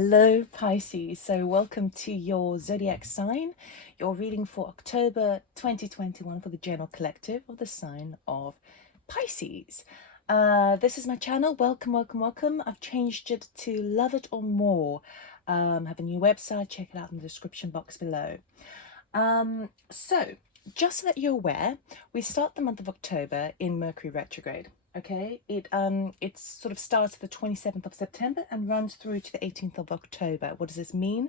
Hello Pisces, so welcome to your zodiac sign, your reading for October 2021 for the general collective of the sign of Pisces. This is my channel. Welcome. I've changed it to Love It or More. Have a new website, check it out in the description box below. So just so that you're aware, we start the month of October in Mercury retrograde. Okay, it sort of starts the 27th of September and runs through to the 18th of October. What does this mean?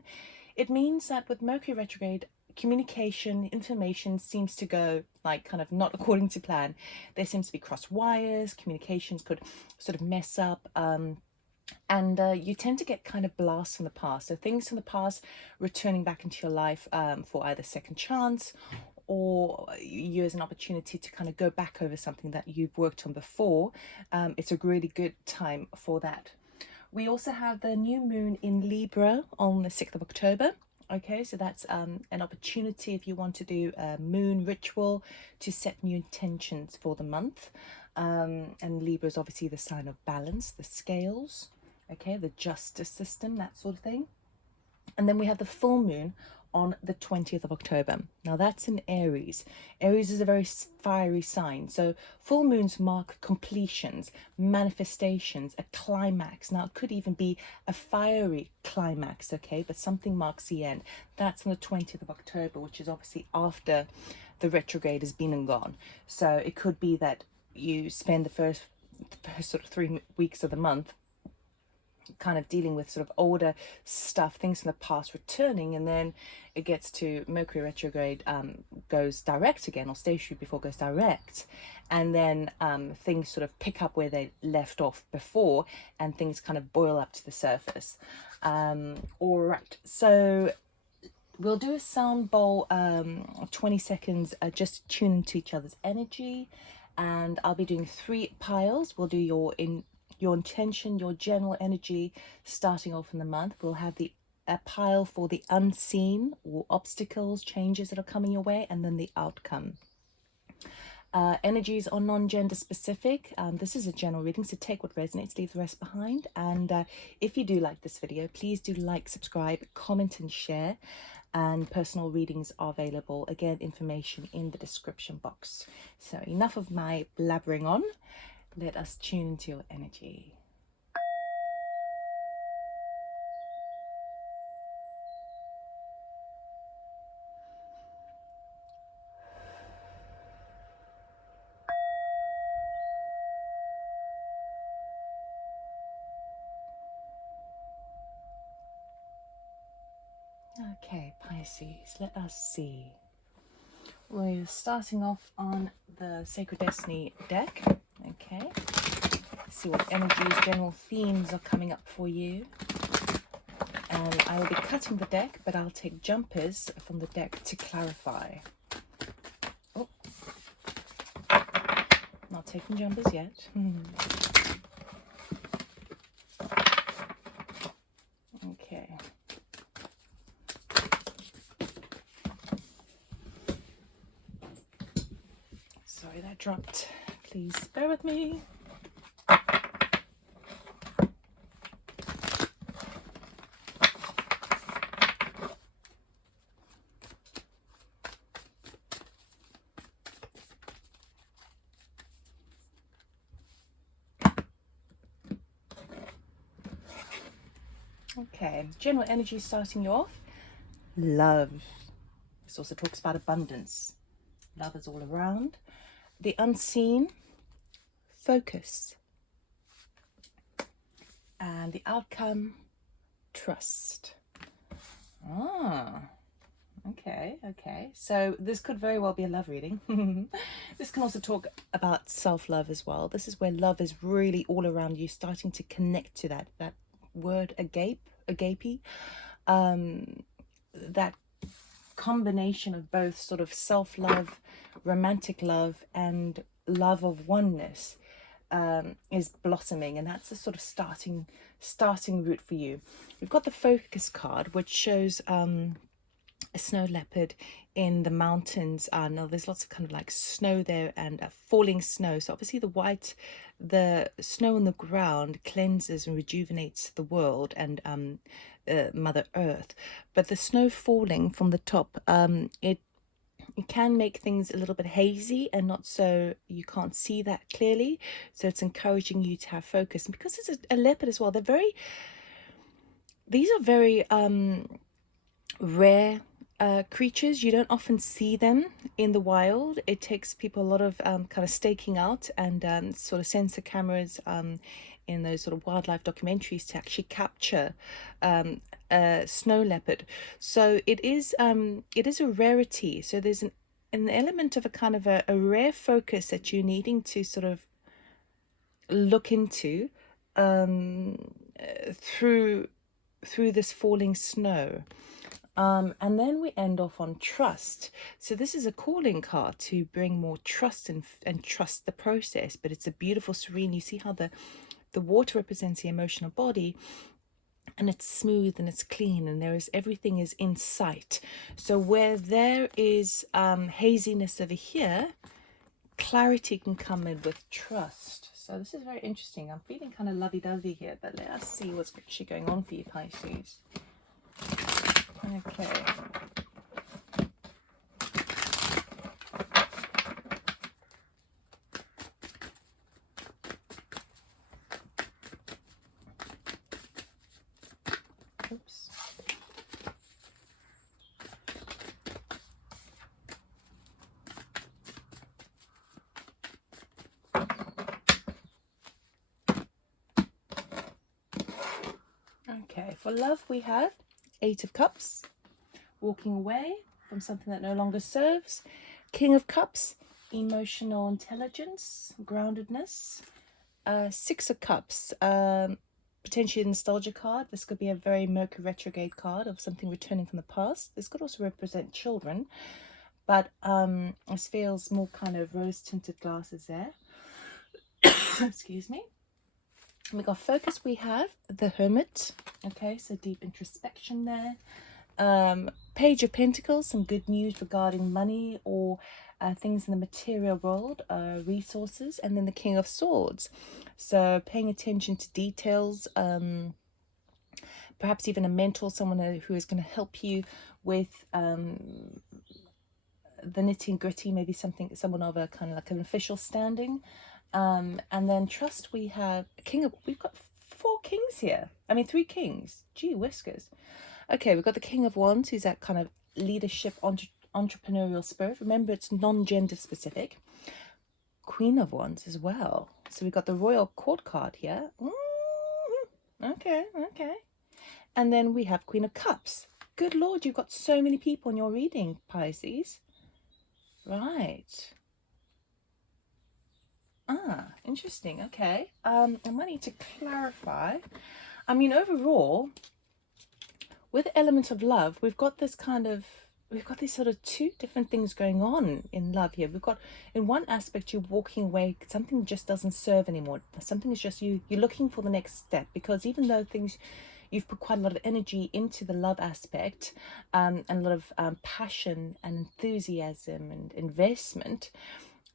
It means that with Mercury retrograde, communication, information seems to go like kind of not according to plan. There seems to be crossed wires, communications could sort of mess up, and you tend to get kind of blasts from the past. So things from the past returning back into your life for either second chance, or you as an opportunity to kind of go back over something that you've worked on before. It's a really good time for that. We also have the new moon in Libra on the 6th of October. Okay, so that's an opportunity if you want to do a moon ritual to set new intentions for the month. And Libra is obviously the sign of balance, the scales, okay, the justice system, that sort of thing. And then we have the full moon on the 20th of October. Now that's in Aries. Aries is a very fiery sign. So full moons mark completions, manifestations, a climax. Now it could even be a fiery climax, okay? But something marks the end. That's on the 20th of October, which is obviously after the retrograde has been and gone. So it could be that you spend the first sort of 3 weeks of the month kind of dealing with sort of older stuff, things from the past returning, and then it gets to Mercury retrograde, goes direct again, or stationary before it goes direct, and then things sort of pick up where they left off before, and things kind of boil up to the surface. All right, so we'll do a sound bowl, 20 seconds, just to tune into each other's energy, and I'll be doing 3 piles. We'll do your intention, your general energy starting off in the month. We'll have a pile for the unseen or obstacles, changes that are coming your way, and then the outcome. Energies are non-gender specific. This is a general reading, so take what resonates, leave the rest behind. And if you do like this video, please do like, subscribe, comment and share. And personal readings are available. Again, information in the description box. So enough of my blabbering on. Let us tune into your energy. Okay, Pisces, let us see. We're starting off on the Sacred Destiny deck. Okay, see what energies, general themes are coming up for you. And I will be cutting the deck, but I'll take jumpers from the deck to clarify. Oh, not taking jumpers yet. Okay. Sorry, that dropped. Please bear with me. Okay, general energy starting you off. Love. This also talks about abundance. Love is all around. The unseen, focus. And the outcome, trust. Okay. So this could very well be a love reading. This can also talk about self-love as well. This is where love is really all around you, starting to connect to that word agape, that combination of both sort of self-love, romantic love, and love of oneness is blossoming, and that's the sort of starting route for you. We've got the focus card, which shows a snow leopard in the mountains. Now there's lots of kind of like snow there, and falling snow. So obviously the snow on the ground cleanses and rejuvenates the world and Mother Earth. But the snow falling from the top, it can make things a little bit hazy and not so, you can't see that clearly. So it's encouraging you to have focus. And because it's a leopard as well, these are very rare creatures. You don't often see them in the wild. It takes people a lot of kind of staking out and sort of sensor cameras in those sort of wildlife documentaries to actually capture a snow leopard. So it is a rarity. So there's an element of a kind of a rare focus that you're needing to sort of look into through this falling snow. And then we end off on trust. So this is a calling card to bring more trust and trust the process. But it's a beautiful, serene. You see how the water represents the emotional body, and it's smooth and it's clean, and everything is in sight. So where there is haziness over here, clarity can come in with trust. So this is very interesting. I'm feeling kind of lovey-dovey here, but let us see what's actually going on for you, Pisces. Okay. Oops. Okay, for love we have Eight of Cups, walking away from something that no longer serves. King of Cups, emotional intelligence, groundedness. Six of Cups, potentially a nostalgia card. This could be a very Mercury retrograde card of something returning from the past. This could also represent children, but this feels more kind of rose-tinted glasses there. Excuse me. We got focus. We have the Hermit. Okay, so deep introspection there. Page of Pentacles, some good news regarding money or things in the material world, resources. And then the King of Swords, so paying attention to details, perhaps even a mentor, someone who is going to help you with the nitty gritty, maybe someone of a kind of like an official standing. And then trust, we have we've got four kings here. I mean, three kings. Gee whiskers. Okay, we've got the King of Wands, who's that kind of leadership, entrepreneurial spirit. Remember, it's non-gender specific. Queen of Wands as well. So we've got the Royal Court card here. Okay. And then we have Queen of Cups. Good Lord, you've got so many people in your reading, Pisces. Right. Interesting. Okay. I might need to clarify. I mean, overall, with the element of love, we've got these sort of two different things going on in love here. We've got, in one aspect, you're walking away, something just doesn't serve anymore. Something is just you're looking for the next step, because even though you've put quite a lot of energy into the love aspect, and a lot of passion and enthusiasm and investment,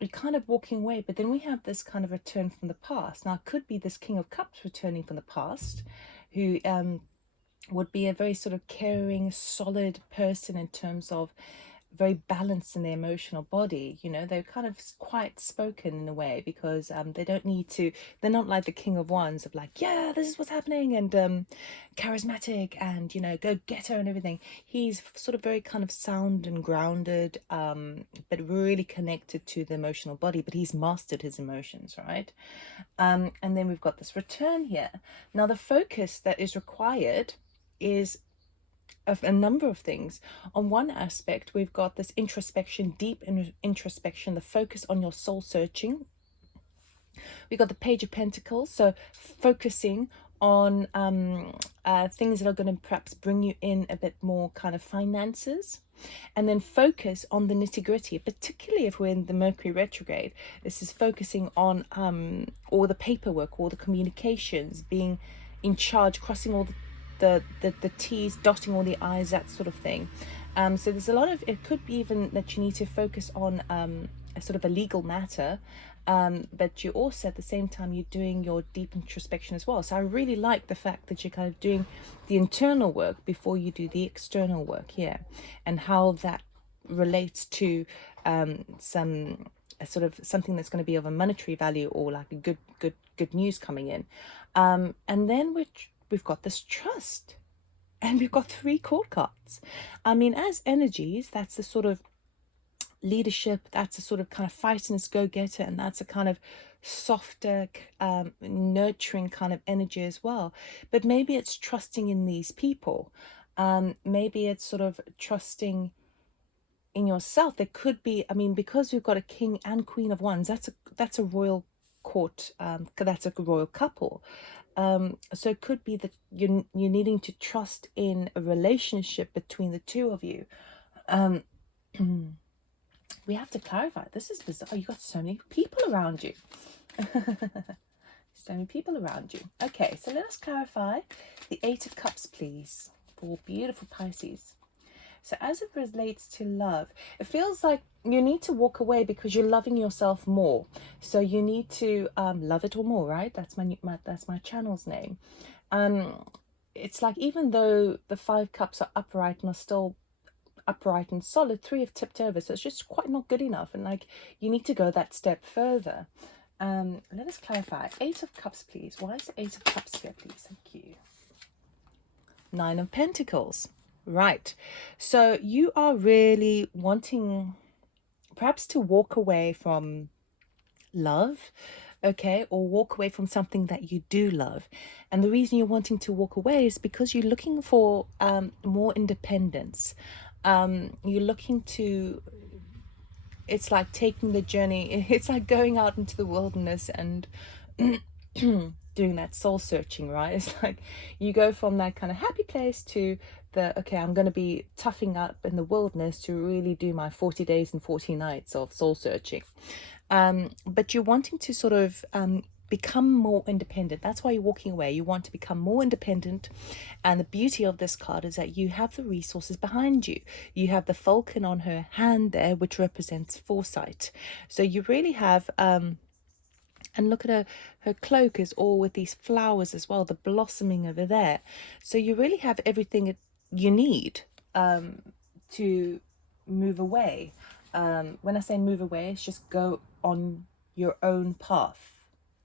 you're kind of walking away. But then we have this kind of return from the past. Now, it could be this King of Cups returning from the past, who would be a very sort of caring, solid person in terms of very balanced in their emotional body. You know, they're kind of quiet spoken in a way, because they don't need to, they're not like the King of Wands of like, yeah, this is what's happening, and charismatic and, you know, go get her and everything. He's sort of very kind of sound and grounded, but really connected to the emotional body, but he's mastered his emotions, right? And then we've got this return here. Now, the focus that is required is of a number of things. On one aspect, we've got this introspection, deep introspection, the focus on your soul searching. We've got the Page of Pentacles, so focusing on things that are going to perhaps bring you in a bit more kind of finances. And then focus on the nitty-gritty, particularly if we're in the Mercury retrograde. This is focusing on all the paperwork, all the communications, being in charge, crossing all the the T's, dotting all the I's, that sort of thing. So there's a lot of, it could be even that you need to focus on a sort of a legal matter, but you also at the same time you're doing your deep introspection as well. So I really like the fact that you're kind of doing the internal work before you do the external work here, and how that relates to some sort of something that's going to be of a monetary value, or like a good news coming in. And then we've got this trust, and we've got 3 court cards. I mean, as energies, that's the sort of leadership, that's a sort of kind of feistiness, go-getter, and that's a kind of softer, nurturing kind of energy as well. But maybe it's trusting in these people. Maybe it's sort of trusting in yourself. There could be, I mean, because we've got a King and Queen of Wands, that's a royal court, that's a royal couple. So it could be that you're needing to trust in a relationship between the two of you. We have to clarify. This is bizarre. You've got so many people around you. So many people around you. Okay, so let us clarify the 8 of Cups, please, for beautiful Pisces. So as it relates to love, it feels like you need to walk away because you're loving yourself more. So you need to love it or more, right? That's my channel's name. It's like, even though the 5 cups are upright and are still upright and solid, 3 have tipped over, so it's just quite not good enough, and like you need to go that step further. Let us clarify. 8 of Cups, please. Why is the 8 of Cups here, please? Thank you. 9 of Pentacles. Right. So you are really wanting perhaps to walk away from love, okay, or walk away from something that you do love. And the reason you're wanting to walk away is because you're looking for more independence. You're looking to, it's like taking the journey, it's like going out into the wilderness and doing that soul searching, right? It's like you go from that kind of happy place to the, okay, I'm going to be toughing up in the wilderness to really do my 40 days and 40 nights of soul searching. But you're wanting to sort of become more independent. That's why you're walking away. You want to become more independent. And the beauty of this card is that you have the resources behind you. You have the falcon on her hand there, which represents foresight. So you really have, and look at her cloak is all with these flowers as well, the blossoming over there. So you really have everything you need to move away. When I say move away, it's just go on your own path.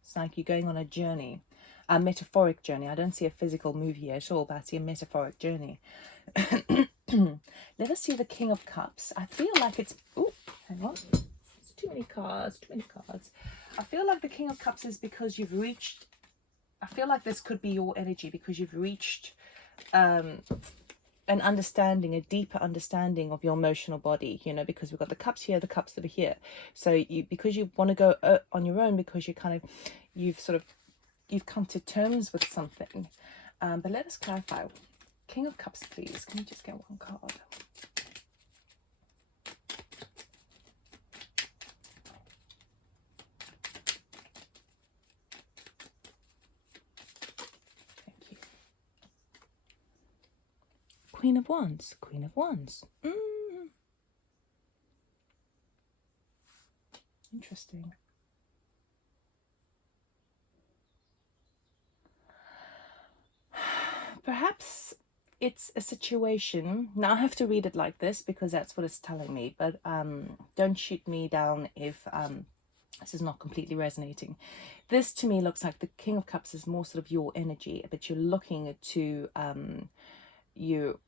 It's like you're going on a journey, a metaphoric journey. I don't see a physical move here at all, but I see a metaphoric journey. Let us see the King of Cups. I feel like it's, oh, hang on. It's too many cards. I feel like the King of Cups is because you've reached, I feel like this could be your energy because you've reached an understanding, a deeper understanding of your emotional body, you know, because we've got the cups here, the cups over here. So because you want to go on your own, because you kind of, you've come to terms with something. But let us clarify. King of Cups, please. Can you just get one card? Queen of Wands. Queen of Wands. Interesting. Perhaps it's a situation. Now I have to read it like this because that's what it's telling me. But don't shoot me down if this is not completely resonating. This to me looks like the King of Cups is more sort of your energy, but you're looking to you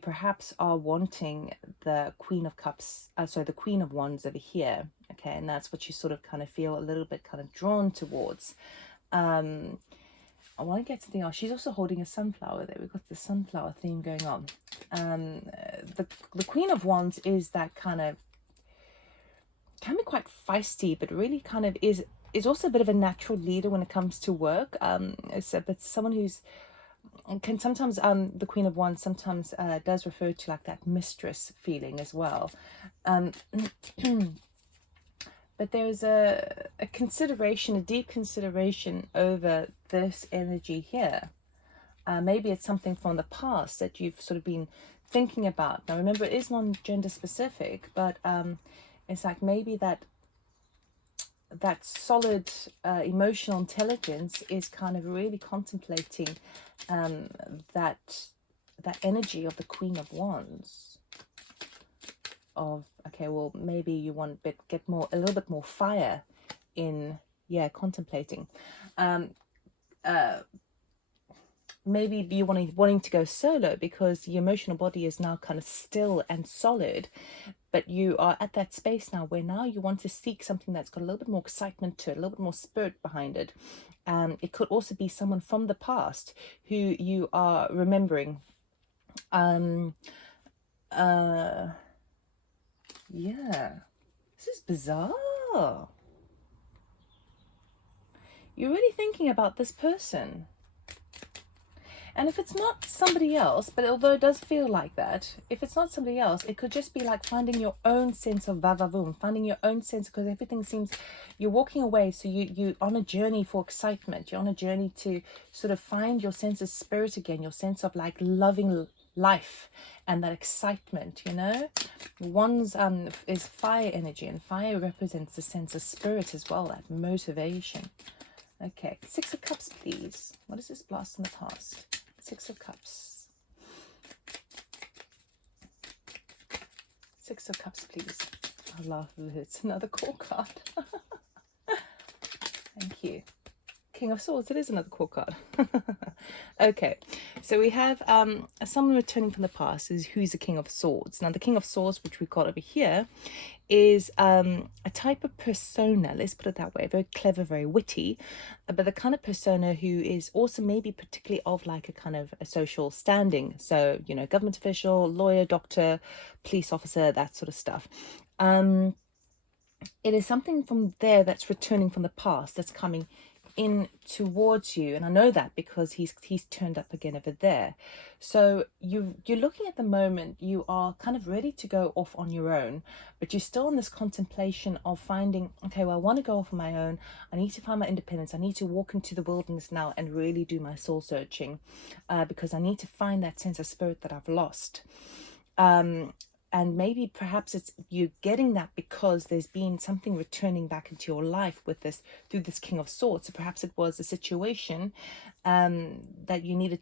perhaps are wanting the Queen of Cups, sorry, the Queen of Wands over here, okay, and that's what you sort of kind of feel a little bit kind of drawn towards. I want to get something else. She's also holding a sunflower there. We've got the sunflower theme going on. The Queen of Wands is that kind of, can be quite feisty, but really kind of is also a bit of a natural leader when it comes to work. But someone who's, can sometimes the Queen of Wands sometimes does refer to like that mistress feeling as well. But there's a consideration, a deep consideration over this energy here. Maybe it's something from the past that you've sort of been thinking about. Now remember, it is non-gender specific, but it's like maybe that solid emotional intelligence is kind of really contemplating that energy of the Queen of Wands. Of, okay, well, maybe you want to get a little bit more fire in, yeah, contemplating. Maybe you wanting to go solo because your emotional body is now kind of still and solid, but you are at that space now where now you want to seek something that's got a little bit more excitement to it, a little bit more spirit behind it. It could also be someone from the past who you are remembering. Yeah, this is bizarre. You're really thinking about this person. And if it's not somebody else, but although it does feel like that, if it's not somebody else, it could just be like finding your own sense of vavavoom, finding your own sense, because everything seems, you're walking away, so you're on a journey for excitement. You're on a journey to sort of find your sense of spirit again, your sense of like loving life and that excitement, you know. Wands is fire energy, and fire represents the sense of spirit as well, that motivation. Okay, Six of Cups, please. What is this blast in the past? Six of Cups. Six of Cups, please. I love it. It's another core card. Thank you. King of Swords. It is another core card. Okay, so we have someone returning from the past is who's the King of Swords. Now, the King of Swords, which we've got over here, is a type of persona, let's put it that way, very clever, very witty, but the kind of persona who is also maybe particularly of like a kind of a social standing. So, you know, government official, lawyer, doctor, police officer, that sort of stuff. It is something from there that's returning from the past, that's coming in towards you, and I know that because he's turned up again over there. So you're looking at the moment, you are kind of ready to go off on your own, but you're still in this contemplation of finding, okay, well, I want to go off on my own, I need to find my independence, I need to walk into the wilderness now and really do my soul searching, because I need to find that sense of spirit that I've lost. And maybe perhaps it's you getting that because there's been something returning back into your life with this, through this King of Swords. So perhaps it was a situation that you needed,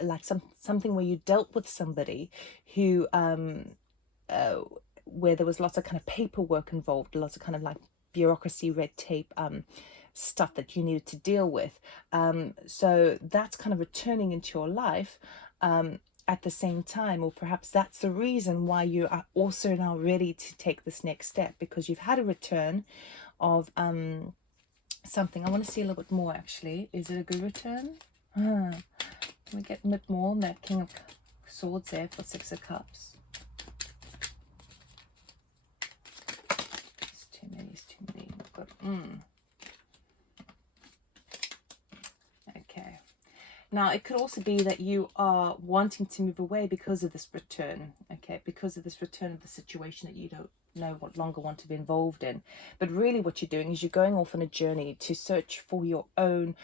like something where you dealt with somebody who where there was lots of kind of paperwork involved, lots of kind of like bureaucracy, red tape, stuff that you needed to deal with. So that's kind of returning into your life at the same time, or perhaps that's the reason why you are also now ready to take this next step, because you've had a return of something. I want to see a little bit more actually. Is it a good return? Let me get a bit more on that King of Swords there for Six of Cups. It's too many, it's too many. I've got, Okay. Now, it could also be that you are wanting to move away because of this return, okay? Because of this return of the situation that you don't what longer want to be involved in. But really what you're doing is you're going off on a journey to search for your own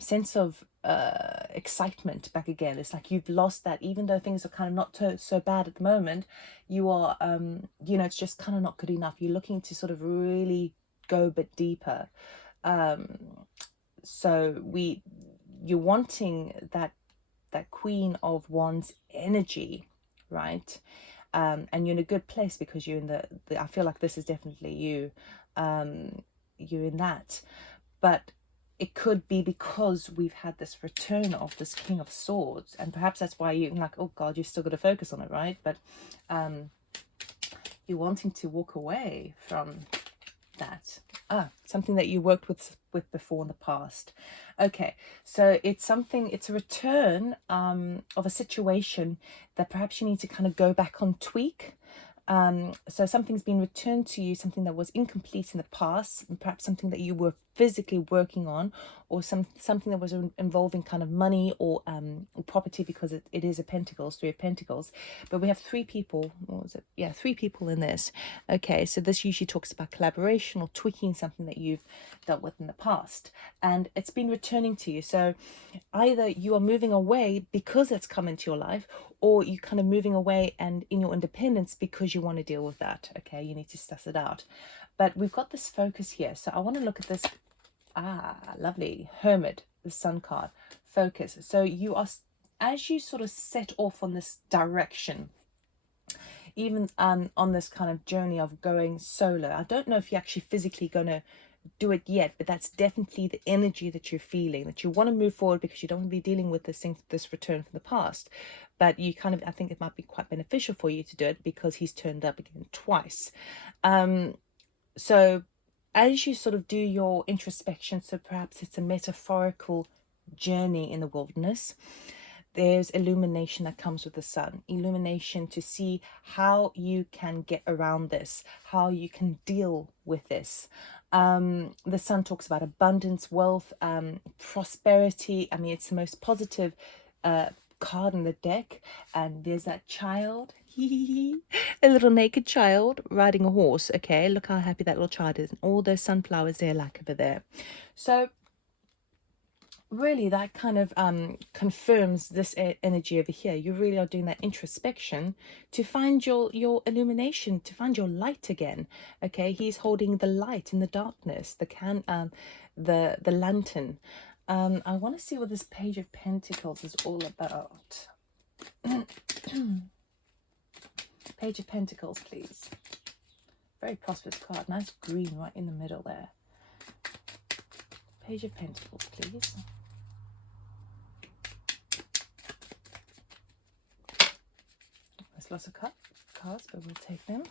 sense of excitement back again. It's like you've lost that, even though things are kind of not so bad at the moment, you are, you know, it's just kind of not good enough. You're looking to sort of really go a bit deeper. So you're wanting that Queen of Wands energy, right? And you're in a good place because you're in the I feel like this is definitely you. You're in that, but it could be because we've had this return of this King of Swords, and perhaps that's why you're like, oh God, you've still got to focus on it, right? But you're wanting to walk away from that. Something that you worked with before in the past. Okay, so it's a return of a situation that perhaps you need to kind of go back on, tweak, So something's been returned to you, something that was incomplete in the past, and perhaps something that you were physically working on, or something that was involving kind of money or property, because it is a Pentacles, Three of Pentacles. But we have three people, what was it? Yeah, three people in this. Okay, so this usually talks about collaboration or tweaking something that you've dealt with in the past, and it's been returning to you. So either you are moving away because it's come into your life, or you kind of moving away and in your independence because you want to deal with that. Okay, you need to suss it out. But we've got this focus here. So I want to look at this. Lovely. Hermit, the Sun card. Focus. So you are, as you sort of set off on this direction, even on this kind of journey of going solo. I don't know if you're actually physically going to do it yet, but that's definitely the energy that you're feeling, that you want to move forward because you don't want to be dealing with this return from the past. But you kind of, I think it might be quite beneficial for you to do it because he's turned up again twice. So as you sort of do your introspection, so perhaps it's a metaphorical journey in the wilderness, there's illumination that comes with the sun. Illumination to see how you can get around this, how you can deal with this. The sun talks about abundance, wealth, prosperity. I mean, it's the most positive card in the deck. And there's that child, a little naked child riding a horse. Okay, look how happy that little child is, and all those sunflowers there, like over there. So really that kind of confirms this energy over here. You really are doing that introspection to find your illumination, to find your light again. Okay, he's holding the light in the darkness, the lantern. I want to see what this Page of Pentacles is all about. Page of Pentacles, please. Very prosperous card. Nice green right in the middle there. Page of Pentacles, please. There's lots of cards, but we'll take them.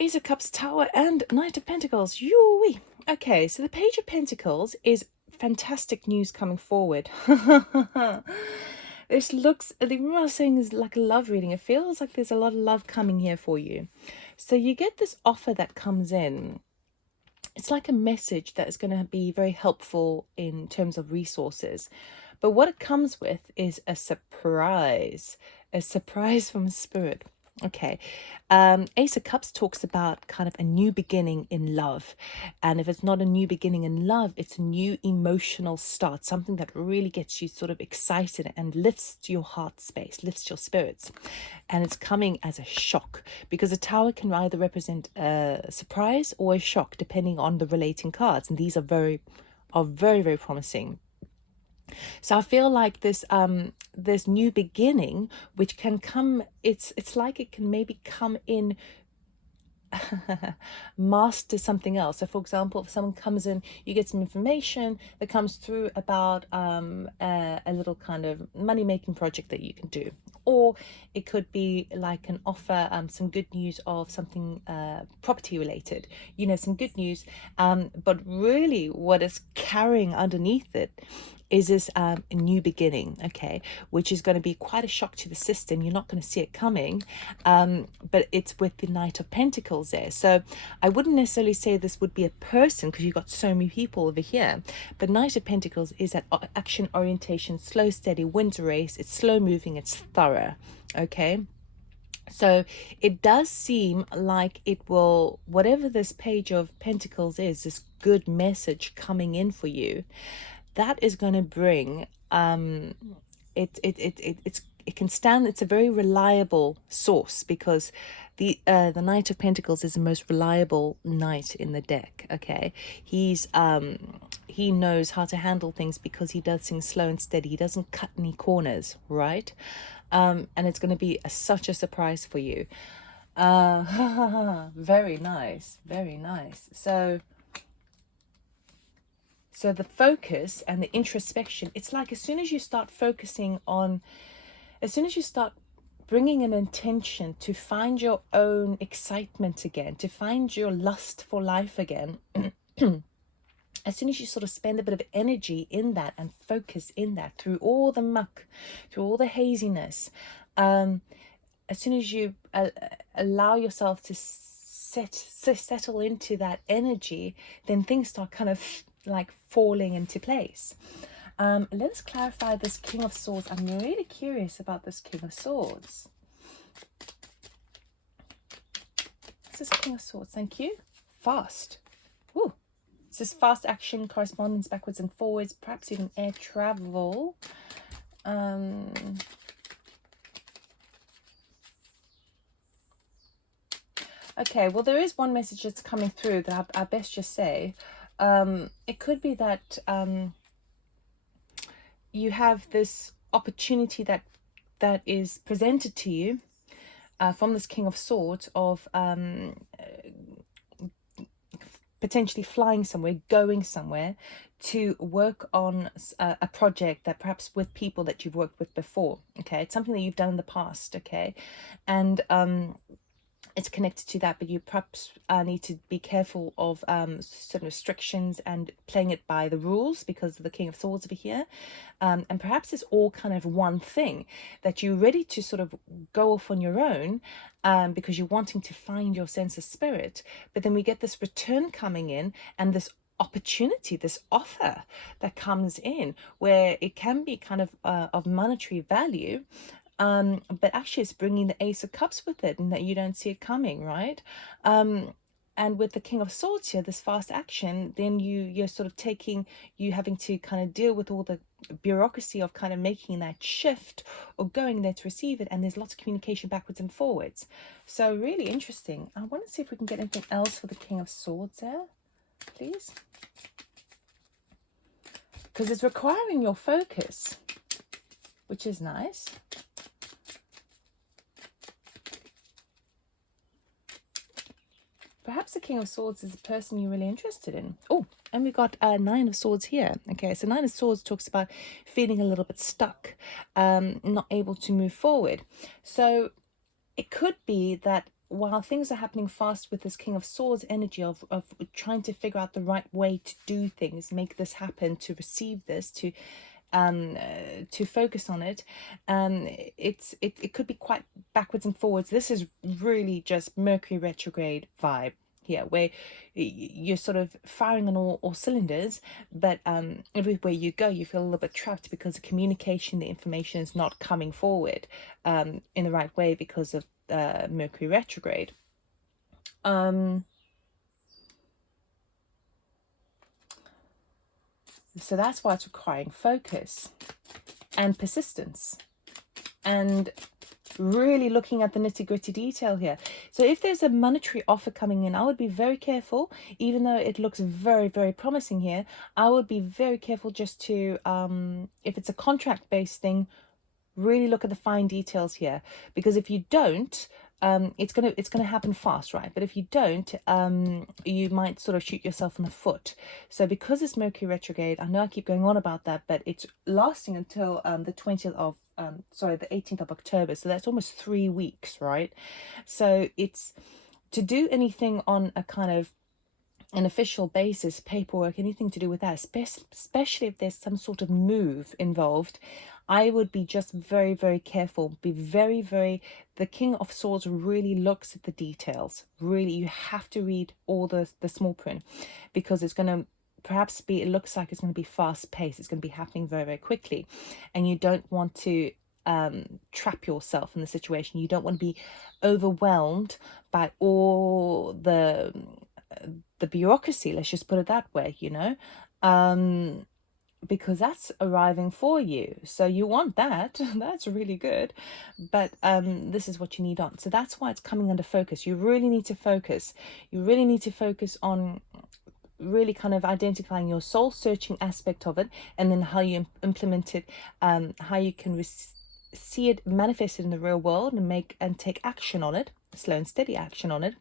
Ace of Cups, Tower, and Knight of Pentacles. Yoo-wee. Okay, so the Page of Pentacles is fantastic news coming forward. This looks, remember I was saying is like a love reading. It feels like there's a lot of love coming here for you. So you get this offer that comes in. It's like a message that is going to be very helpful in terms of resources. But what it comes with is a surprise from spirit. Okay, Ace of Cups talks about kind of a new beginning in love. And if it's not a new beginning in love, it's a new emotional start, something that really gets you sort of excited and lifts your heart space, lifts your spirits. And it's coming as a shock, because a tower can either represent a surprise or a shock, depending on the relating cards. And these are very, very promising. So I feel like this this new beginning, which can come, it's like it can maybe come in master something else. So for example, if someone comes in, you get some information that comes through about a little kind of money-making project that you can do, or it could be like an offer, some good news of something property related, you know, some good news, but really what is carrying underneath it is this a new beginning, okay, which is going to be quite a shock to the system. You're not going to see it coming, but it's with the Knight of Pentacles there. So I wouldn't necessarily say this would be a person, because you've got so many people over here, but Knight of Pentacles is that action orientation, slow, steady, wins a race. It's slow moving, it's thorough, okay. So it does seem like it will, whatever this Page of Pentacles is, this good message coming in for you, that is going to bring it can stand. It's a very reliable source, because the Knight of Pentacles is the most reliable knight in the deck. Okay, he's he knows how to handle things because he does things slow and steady. He doesn't cut any corners, right? And it's going to be such a surprise for you. Very nice, very nice. So the focus and the introspection, it's like as soon as you start focusing on, as soon as you start bringing an intention to find your own excitement again, to find your lust for life again, as soon as you sort of spend a bit of energy in that and focus in that through all the muck, through all the haziness, as soon as you allow yourself to settle into that energy, then things start kind of like falling into place. Let us clarify this King of Swords. I'm really curious about this King of Swords. This is King of Swords. Thank you. Fast. Ooh. This is fast action, correspondence, backwards and forwards, perhaps even air travel. Okay, well, there is one message that's coming through that I best just say. It could be that you have this opportunity that is presented to you from this King of Swords of potentially flying somewhere, going somewhere to work on a project that perhaps with people that you've worked with before. Okay, it's something that you've done in the past. Okay, and it's connected to that, but you perhaps need to be careful of certain restrictions and playing it by the rules because of the King of Swords over here. And perhaps it's all kind of one thing that you're ready to sort of go off on your own because you're wanting to find your sense of spirit. But then we get this return coming in and this opportunity, this offer that comes in where it can be kind of monetary value. But actually it's bringing the Ace of Cups with it and that you don't see it coming, right? And with the King of Swords here, this fast action, then you're sort of you having to kind of deal with all the bureaucracy of kind of making that shift or going there to receive it. And there's lots of communication backwards and forwards. So really interesting. I want to see if we can get anything else for the King of Swords there, please. Because it's requiring your focus, which is nice. Perhaps the King of Swords is a person you're really interested in. Oh, and we got Nine of Swords here. Okay, so Nine of Swords talks about feeling a little bit stuck, not able to move forward. So it could be that while things are happening fast with this King of Swords energy of trying to figure out the right way to do things, make this happen, to receive this, to focus on it, it could be quite backwards and forwards. This is really just Mercury retrograde vibe here, where you're sort of firing on all cylinders, but everywhere you go you feel a little bit trapped because the communication, the information is not coming forward in the right way because of Mercury retrograde. So that's why it's requiring focus and persistence and really looking at the nitty-gritty detail here. So if there's a monetary offer coming in, I would be very careful. Even though it looks very, very promising here, I would be very careful just to, if it's a contract-based thing, really look at the fine details here. Because if you don't, it's gonna happen fast, right? But if you don't, you might sort of shoot yourself in the foot. So because it's Mercury retrograde, I know I keep going on about that, but it's lasting until the 18th of October. So that's almost 3 weeks, right? So it's to do anything on a kind of an official basis, paperwork, anything to do with that, especially if there's some sort of move involved, I would be just very, very careful. Be very, very... The King of Swords really looks at the details. Really, you have to read all the small print because it's going to perhaps be... It looks like it's going to be fast paced. It's going to be happening very, very quickly. And you don't want to trap yourself in the situation. You don't want to be overwhelmed by all the bureaucracy. Let's just put it that way, you know. Because that's arriving for you, so you want that. That's really good, but this is what you need on. So that's why it's coming under focus. You really need to focus. You really need to focus on really kind of identifying your soul searching aspect of it, and then how you implement it, how you can see it manifested in the real world and take action on it, slow and steady action on it.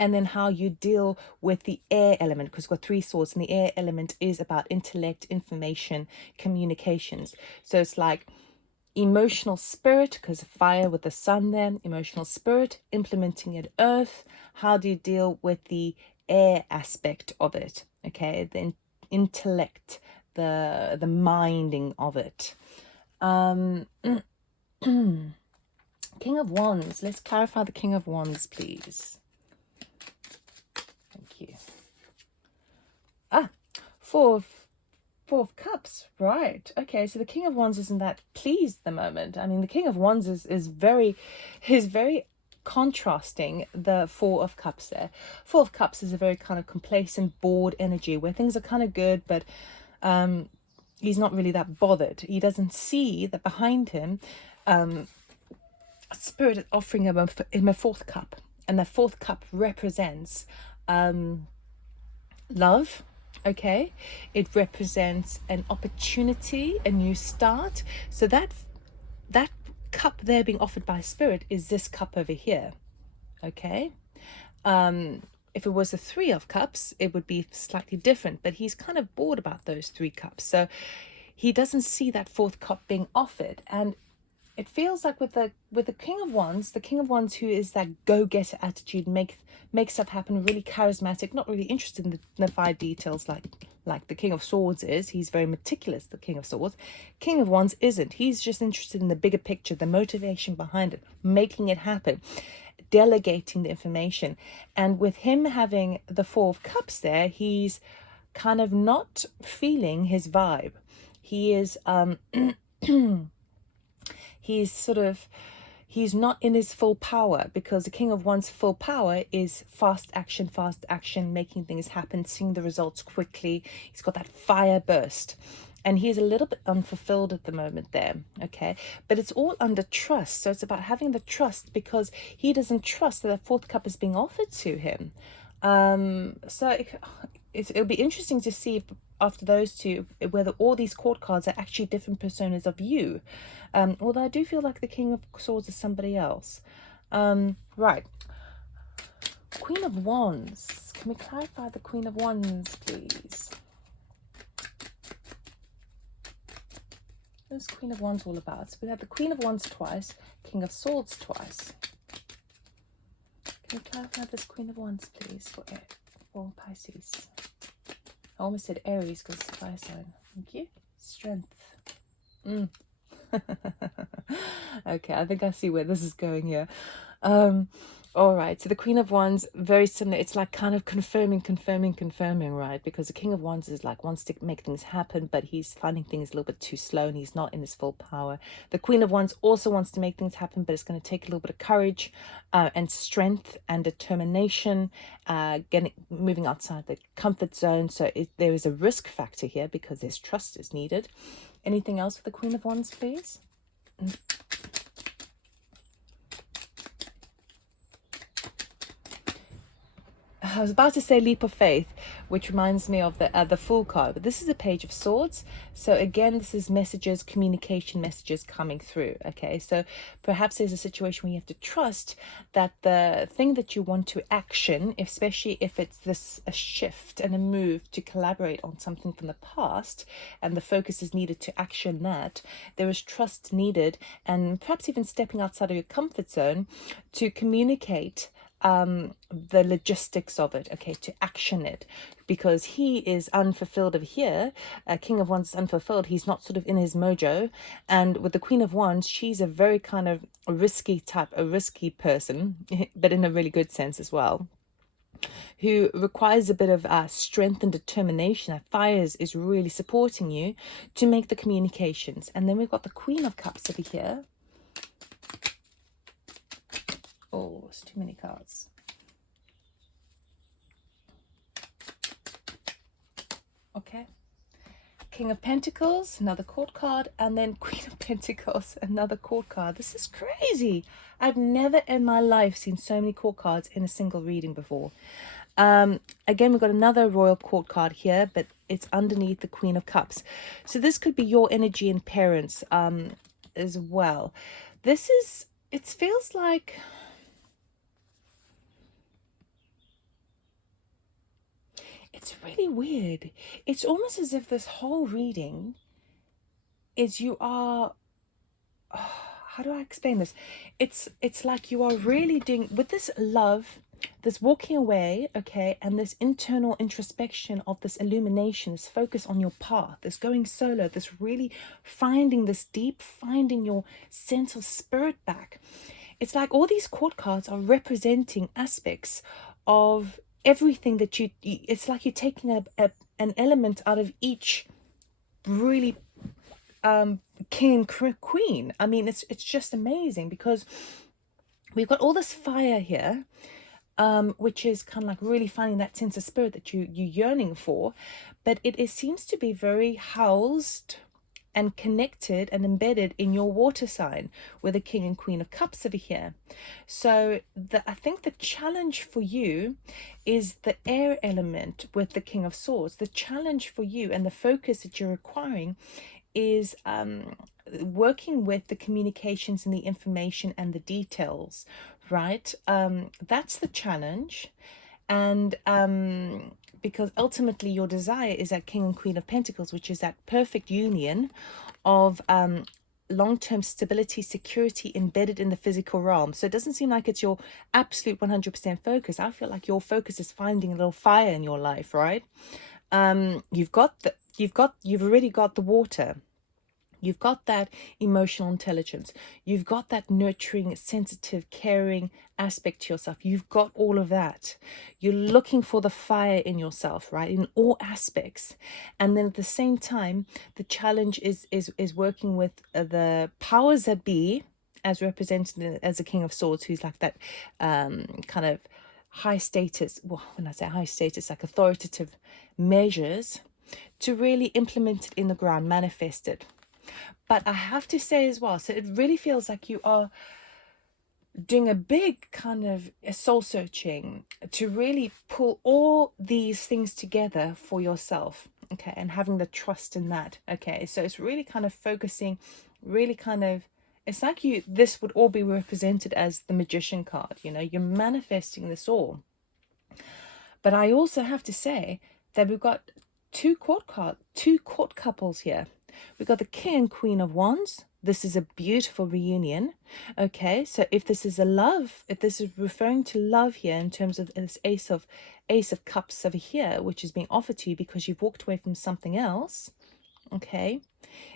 And then how you deal with the air element, because we've got 3 swords, and the air element is about intellect, information, communications. So it's like emotional spirit, because fire with the sun there, emotional spirit, implementing it earth. How do you deal with the air aspect of it? okay, the intellect, the minding of it. King of Wands. Let's clarify the King of Wands, please. Thank you. Four of Cups. Right. Okay, so the King of Wands isn't that pleased at the moment. I mean, the King of Wands is very contrasting the Four of Cups there. Four of Cups is a very kind of complacent, bored energy where things are kind of good, but he's not really that bothered. He doesn't see that behind him Spirit is offering him a fourth cup, and the fourth cup represents love. Okay, it represents an opportunity, a new start. So that cup there being offered by Spirit is this cup over here. Okay, if it was the Three of Cups, it would be slightly different, but he's kind of bored about those three cups, so he doesn't see that fourth cup being offered. And it feels like with the King of Wands, who is that go-getter attitude, make stuff happen, really charismatic, not really interested in the fine details like the King of Swords is. He's very meticulous, the King of Swords. King of Wands isn't. He's just interested in the bigger picture, the motivation behind it, making it happen, delegating the information. And with him having the Four of Cups there, he's kind of not feeling his vibe. He is he's not in his full power, because the King of Wands' full power is fast action, making things happen, seeing the results quickly. He's got that fire burst, and he's a little bit unfulfilled at the moment there. Okay, but it's all under trust. So it's about having the trust, because he doesn't trust that the fourth cup is being offered to him. So it'll be interesting to see after those two whether all these court cards are actually different personas of you. Although I do feel like the King of Swords is somebody else. Right. Queen of Wands. Can we clarify the Queen of Wands, please? What's Queen of Wands all about? So we have the Queen of Wands twice, King of Swords twice. Can you clarify this Queen of Wands, please, for Pisces? I almost said Aries because it's a fire sign. Thank you. Strength. Okay, I think I see where this is going here. All right, so the Queen of Wands, very similar. It's like kind of confirming, right? Because the King of Wands is like wants to make things happen, but he's finding things a little bit too slow and he's not in his full power. The Queen of Wands also wants to make things happen, but it's going to take a little bit of courage and strength and determination, moving outside the comfort zone. So there is a risk factor here because there's trust is needed. Anything else for the Queen of Wands, please? I was about to say leap of faith, which reminds me of the Fool card, but this is a Page of Swords. So again, this is messages, communication messages coming through. Okay, so perhaps there's a situation where you have to trust that the thing that you want to action, especially if it's a shift and a move to collaborate on something from the past, and the focus is needed to action that, there is trust needed, and perhaps even stepping outside of your comfort zone to communicate the logistics of it, okay, to action it, because he is unfulfilled over here. King of Wands is unfulfilled. He's not sort of in his mojo. And with the Queen of Wands, she's a very kind of risky person, but in a really good sense as well, who requires a bit of strength and determination. That fire is really supporting you to make the communications. And then we've got the Queen of Cups over here. Oh, it's too many cards. Okay. King of Pentacles, another court card, and then Queen of Pentacles, another court card. This is crazy. I've never in my life seen so many court cards in a single reading before. Again, we've got another royal court card here, but it's underneath the Queen of Cups. So this could be your energy and parents as well. It feels like... It's really weird. It's almost as if this whole reading is you are... how do I explain this? It's like you are really doing... With this love this walking away, okay, and this internal introspection of this illumination, this focus on your path, this going solo, this really finding this deep, finding your sense of spirit back. It's like all these court cards are representing aspects of everything that it's like you're taking an element out of each really king and queen. I mean, it's just amazing, because we've got all this fire here, which is kind of like really finding that sense of spirit that you're yearning for, but it seems to be very housed and connected and embedded in your water sign with the King and Queen of Cups over here. So I think the challenge for you is the air element with the King of Swords. The challenge for you and the focus that you're requiring is working with the communications and the information and the details, right? That's the challenge. And because ultimately your desire is that King and Queen of Pentacles, which is that perfect union of long-term stability, security embedded in the physical realm. So it doesn't seem like it's your absolute 100% focus. I feel like your focus is finding a little fire in your life, right? You've already got the water. You've got that emotional intelligence. You've got that nurturing, sensitive, caring aspect to yourself. You've got all of that. You're looking for the fire in yourself, right? In all aspects. And then at the same time, the challenge is working with the powers that be, as represented as the King of Swords, who's like that kind of high status. Well, when I say high status, like authoritative measures to really implement it in the ground, manifest it. But I have to say as well, so it really feels like you are doing a big kind of soul searching to really pull all these things together for yourself, okay, and having the trust in that, okay. So it's really kind of focusing, really kind of, it's like this would all be represented as the Magician card, you know, you're manifesting this all. But I also have to say that we've got two court couples here. We've got the King and Queen of Wands. This is a beautiful reunion. Okay, so if this is a love, if this is referring to love here in terms of this Ace of Cups over here, which is being offered to you because you've walked away from something else, okay,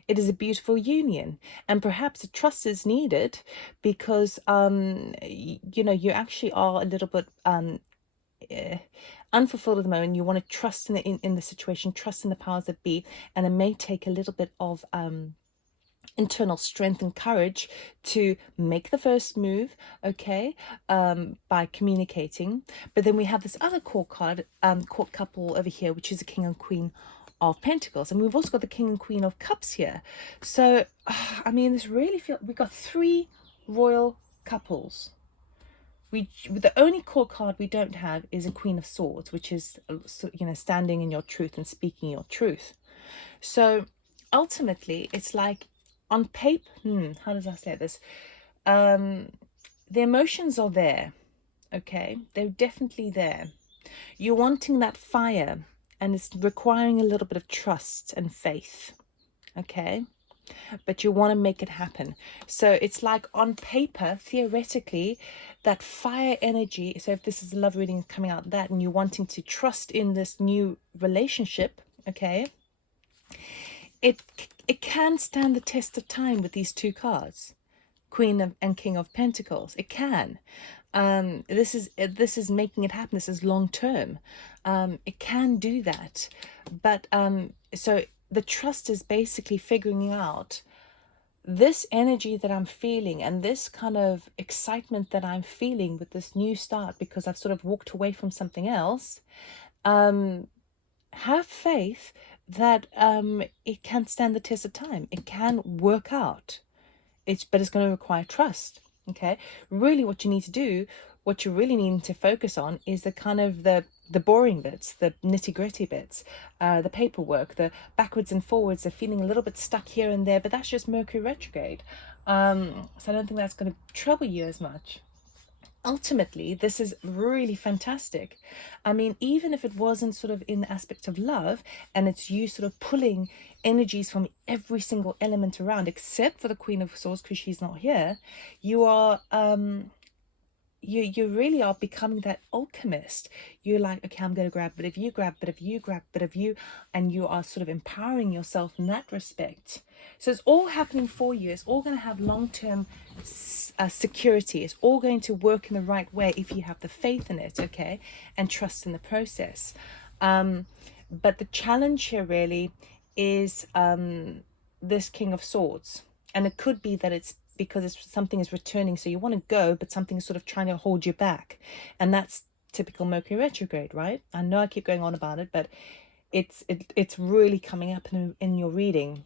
it is a beautiful union. And perhaps a trust is needed because, you know, you actually are a little bit unfulfilled at the moment. You want to trust in the situation, trust in the powers that be, and it may take a little bit of internal strength and courage to make the first move, okay, by communicating. But then we have this other court couple over here, which is a King and Queen of Pentacles, and we've also got the King and Queen of Cups here. So I mean, this really feels, we've got three royal couples. The only court card we don't have is a Queen of Swords, which is, you know, standing in your truth and speaking your truth. So ultimately, it's like on paper, how does I say this? The emotions are there, okay? They're definitely there. You're wanting that fire, and it's requiring a little bit of trust and faith, okay? But you want to make it happen. So it's like on paper, theoretically, that fire energy. So if this is a love reading coming out that, and you're wanting to trust in this new relationship, okay, it can stand the test of time with these two cards, Queen and King of Pentacles. It can. This is making it happen. This is long term. It can do that. But so the trust is basically figuring out this energy that I'm feeling and this kind of excitement that I'm feeling with this new start, because I've sort of walked away from something else. Have faith that it can stand the test of time. It can work out. But it's going to require trust. Okay, really what you need to do, what you really need to focus on is the kind of the boring bits, the nitty-gritty bits, the paperwork, the backwards and forwards, the feeling a little bit stuck here and there, but that's just Mercury retrograde. So I don't think that's going to trouble you as much. Ultimately, this is really fantastic. I mean, even if it wasn't sort of in the aspect of love, and it's you sort of pulling energies from every single element around, except for the Queen of Swords, because she's not here, you are you really are becoming that alchemist. You're like, okay, I'm going to grab a bit of you, grab a bit of you, grab a bit of you, and you are sort of empowering yourself in that respect. So it's all happening for you. It's all going to have long-term security. It's all going to work in the right way if you have the faith in it, okay, and trust in the process. But the challenge here really is this King of Swords. And it could be that it's because something is returning, so you want to go, but something is sort of trying to hold you back. And that's typical Mercury retrograde, right? I know I keep going on about it, but it's really coming up in your reading.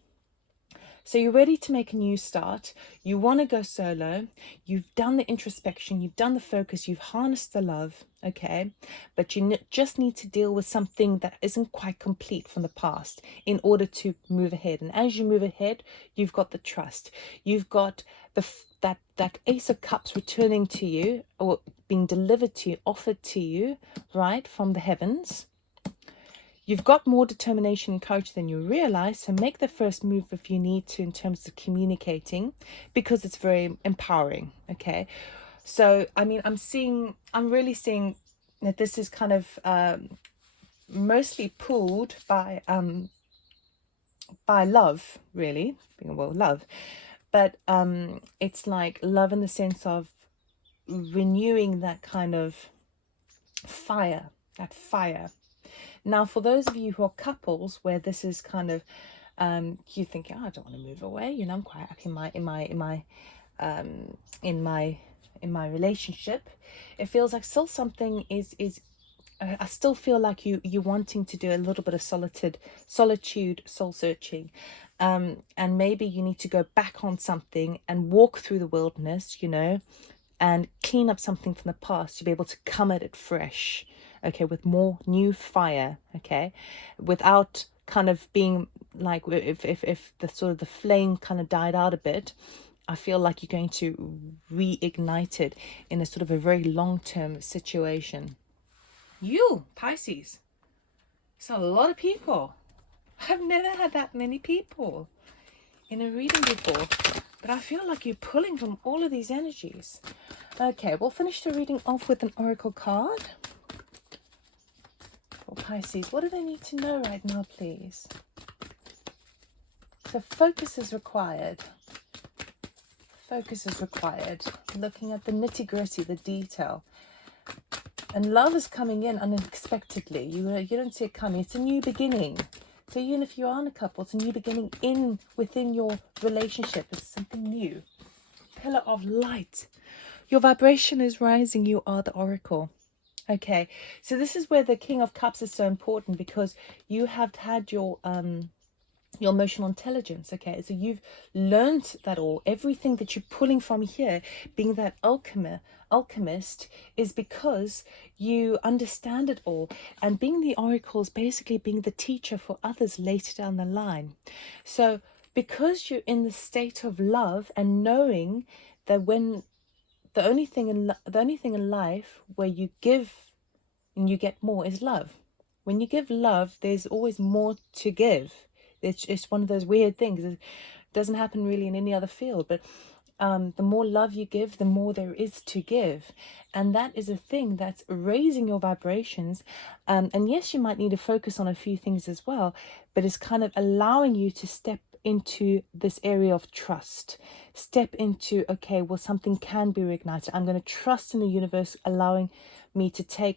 So you're ready to make a new start. You want to go solo. You've done the introspection. You've done the focus. You've harnessed the love. Okay. But you just need to deal with something that isn't quite complete from the past in order to move ahead. And as you move ahead, you've got the trust. You've got that Ace of Cups returning to you, or being delivered to you, offered to you, right, from the heavens. You've got more determination and courage than you realize, so make the first move if you need to in terms of communicating, because it's very empowering, okay? So, I mean, I'm really seeing that this is kind of mostly pulled by love, really, well, love, but it's like love in the sense of renewing that kind of fire, that fire. Now, for those of you who are couples where this is kind of, you think, oh, I don't want to move away. You know, I'm quite happy in my relationship. It feels like still something is. I still feel like you wanting to do a little bit of solitude, soul searching, and maybe you need to go back on something and walk through the wilderness, you know, and clean up something from the past to be able to come at it fresh. Okay, with more new fire, okay, without kind of being like, if the sort of the flame kind of died out a bit, I feel like you're going to reignite it in a sort of a very long-term situation. You, Pisces, it's a lot of people. I've never had that many people in a reading before, but I feel like you're pulling from all of these energies. Okay, we'll finish the reading off with an oracle card. Pisces, what do they need to know right now, please? So focus is required. Focus is required. Looking at the nitty-gritty, the detail. And love is coming in unexpectedly. You don't see it coming. It's a new beginning. So even if you are in a couple, it's a new beginning within your relationship. It's something new. Pillar of light. Your vibration is rising. You are the oracle. Okay, so this is where the King of Cups is so important, because you have had your emotional intelligence. Okay, so you've learned that all. Everything that you're pulling from here, being that alchemist, is because you understand it all. And being the oracle is basically being the teacher for others later down the line. So because you're in the state of love and knowing that when the only thing in life where you give and you get more is love. When you give love, there's always more to give. It's one of those weird things. It doesn't happen really in any other field, but the more love you give, the more there is to give. And that is a thing that's raising your vibrations. And yes, you might need to focus on a few things as well, but it's kind of allowing you to step into this area of trust. Step into, okay, well, something can be reignited. I'm going to trust in the universe, allowing me to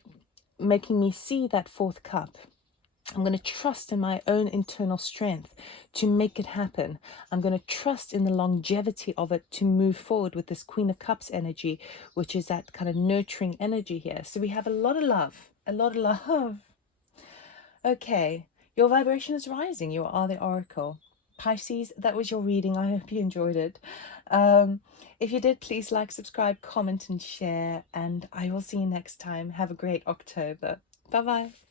making me see that fourth cup. I'm going to trust in my own internal strength to make it happen. I'm going to trust in the longevity of it to move forward with this Queen of Cups energy, which is that kind of nurturing energy here. So we have a lot of love, a lot of love. Okay, your vibration is rising. You are the oracle. Pisces, that was your reading. I hope you enjoyed it. If you did, please like, subscribe, comment and share, and I will see you next time. Have a great October. Bye-bye.